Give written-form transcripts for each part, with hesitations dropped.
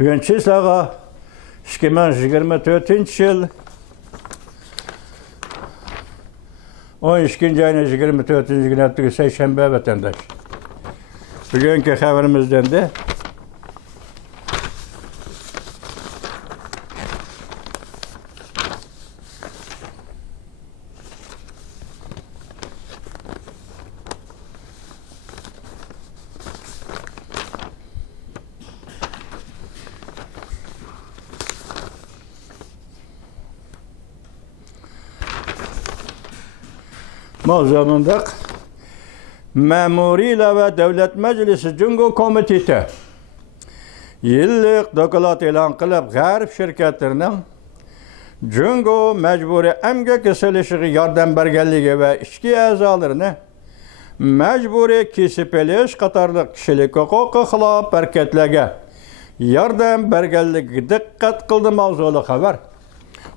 Bugungi saga 2024-yil 12-24 seshanba vatandaş. Bugungi xabarimizdan de mavzumunda Memuriler ve Devlet Meclisi Cungo Komiteti yıllık doklad e'lon qilib G'arb şirketlerinin Cungo mecburi emgak isilishig'i yordam berganligi va ishchi a'zolarini mecburi kesib elish qatorliq kishilik huquqi xilof harakatlarga yordam berganligiga diqqat qildi mavzuli xabar.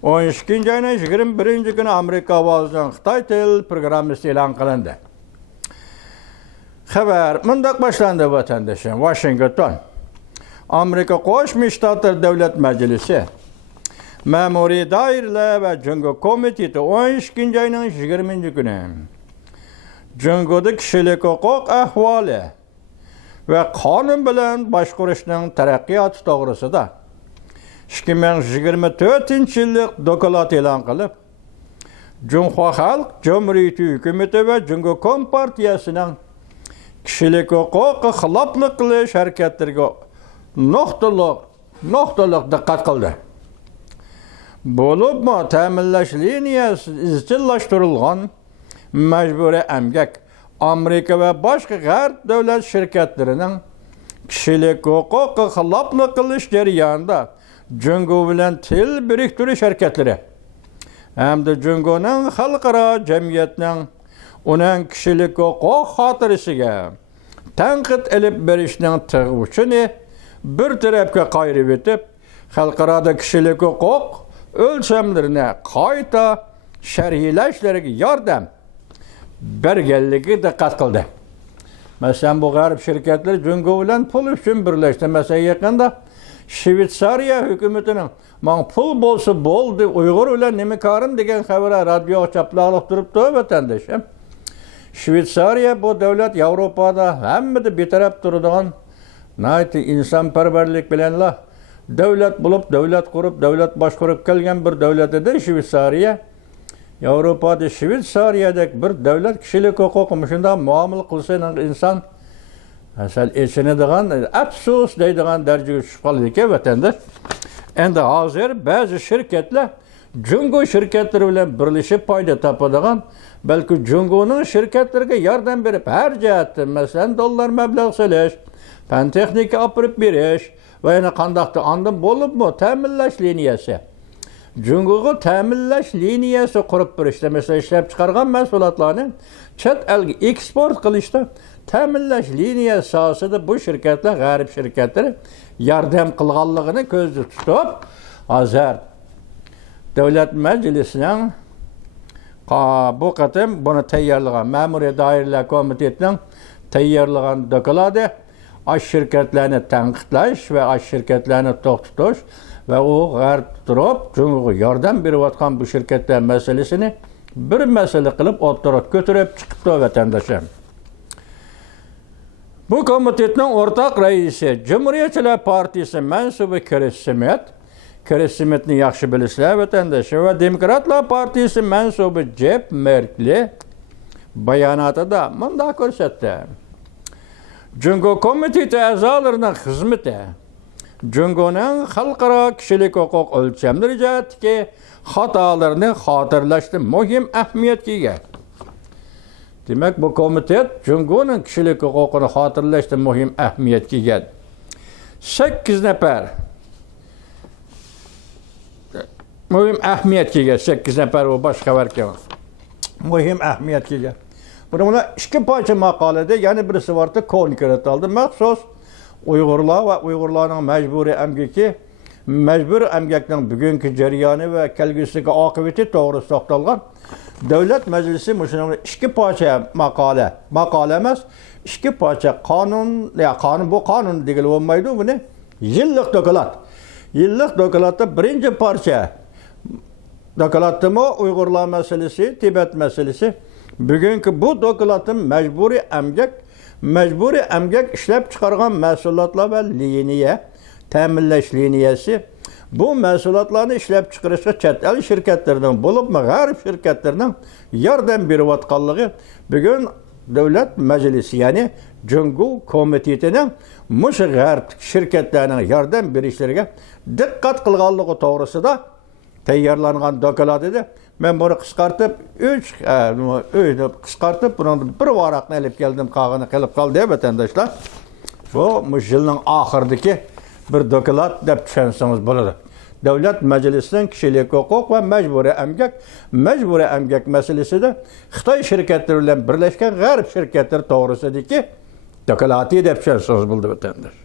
12-21 kuni Amerika ovozining Xitoy til programmasi e'lon qilindi. Xabar mundaq boshlandi vatandoshim. Washington. Amerika Qo'shma Shtatlar Davlat Majlisi Ma'muriy doiralar va Cungo komiteti 12-20 kuni Cungoda kishilik huquq ahvoli va qonun bilan boshqarishning taraqqiyoti to'g'risida 2024-yillik doklad e'lon qilib, Cungo Xalq Cumhuriyati hukumati va Cungo Kompartiyasining kishilik huquqi xiloflik qilish harakatlariga nuqtaliq diqqat qildi. Bo'libmi ta'minlash liniyasi izchillashtirilgan majburiy emgak Amerika va boshqa G'arb davlat shirkatlarining kishilik huquqi xiloflik qilish jarayonida Cungo bilan til biriktirish harakatlari hamda Cungoning xalqaro jamiyatning uning kishilik huquq xotirasiga tanqid ilib berishning tig'uchini bir tarafga qayirib etib, xalqaroda kishilik huquq o'lchamlarini qayta sharhlashlariga yordam berganligiga diqqat qildi. Masalan, bu G'arb shirkatlar Cungo bilan pul uchun birlashdi. Masalan, yaqinda Shveysariya hukumatining "Men pul bo'lsa bo'ldi, Uyg'ur bilan nima ko'rim" degan xabarlar radio chaplaqlab turibdi vatandoshim. Shveysariya bu davlat Yevropada hammada betaraf turadigan nayt insonparvarlik bilanla davlat bo'lib, davlat qurib, davlat boshqarib kelgan bir davlat edi Shveysariya. Yevropada Shveysariyadek bir davlat kishilik huquqi shunday muomala qilsa inson asal echinadigan, afsus deydigan darajaga tushib qoldi ekan vatandosh. Endi hozir ba'zi shirkatlar Cungo shirkatlari bilan birlashib foyda topadigan, balki Cungoning shirkatlariga yordam berib har jihatdan, masalan, dollar mablag' solish, fan texnika olib berish va yana qandaqdir ondan bo'libmi ta'minlash liniyasi. Cungoga ta'minlash liniyasi qurib berishda, masalan, ishlab chiqargan mahsulotlarni chet elga eksport qilishda ta'minlash liniyasi sohasida bu shirkatlar, G'arb shirkatlari yordam qilganligini ko'zda tutib, hozir Davlat Majlisining bu qatim buni tayyorlagan Ma'muriy doiralar komitetining tayyorlagan dokladi ash shirkatlarni tanqidlash va ash shirkatlarni to'xtatish va u G'arb turib Cungoga yordam berayotgan bu shirkatlar masalasini bir masala qilib o'rtaga ko'tarib chiqibdi vatandoshim. Bu komitetning o'rtaq raisi Cumhuriyetçiler Partiyasi mansubi Kirissimetni yaxshi bilisizlar vatandoshlar va Demokratlar Partiyasi mansubi Jeb Merkli bayonotida bunday ko'rsatdi. Cungo komiteti a'zolarining xizmati Cungoning xalqaro kishilik huquq o'lchamlari jihatdagi xatolarni xotirlashda muhim ahamiyatga ega. Demak, bu komitet Cungoning kishilik huquqini xotirlashda muhim ahamiyatga ega. 8 nafar muhim ahamiyatga ega, 8 nafar va boshqa xabarga muhim ahamiyatga ega. Buni ikki parcha maqolada, ya'ni birisi vardı konkret aldı. Maxsus Uyg'urlar va Uyg'urlarning majburiy emgaki, majbur emgakning bugungi jarayoni va kelgusidagi oqibati to'g'risida to'xtalgan Davlat Majlisi mushuni ikki parcha maqola emas, ikki parcha qonun, bu qonun degili bo'lmaydi, buni Yıllık doklad. Yıllık dokladda birinci parça. Dokladda mı Uygurlar meselesi, Tibet meselesi. Bugünkü bu dokladın mecburi emgek işlep çıkargan mahsulotlar ve liniye, teminleş liniyesi. Bu mahsulotlarni ishlab chiqarishga chet el shirkatlaridan bo'lib, g'arb shirkatlaridan yordam berayotganligi bugun davlat majlisi, ya'ni Jungu komitetining mushu g'arb shirkatlarining yordam berishlariga diqqat qilganligi to'g'risida tayyorlangan doklad edi. Men buni qisqartib, buni bir varaqni olib keldim, qog'ini qilib qoldi vatandoshlar. Bu yilning oxiridagi bir doklad deb tushunsangiz bo'ladi. Davlat Majlisining kishilik huquq va majburiy emgak masalasida Xitoy shirkatlari bilan birlashgan g'arb shirkatlari to'g'risidagi dokladi deb tushunsangiz bo'ldi vatandosh.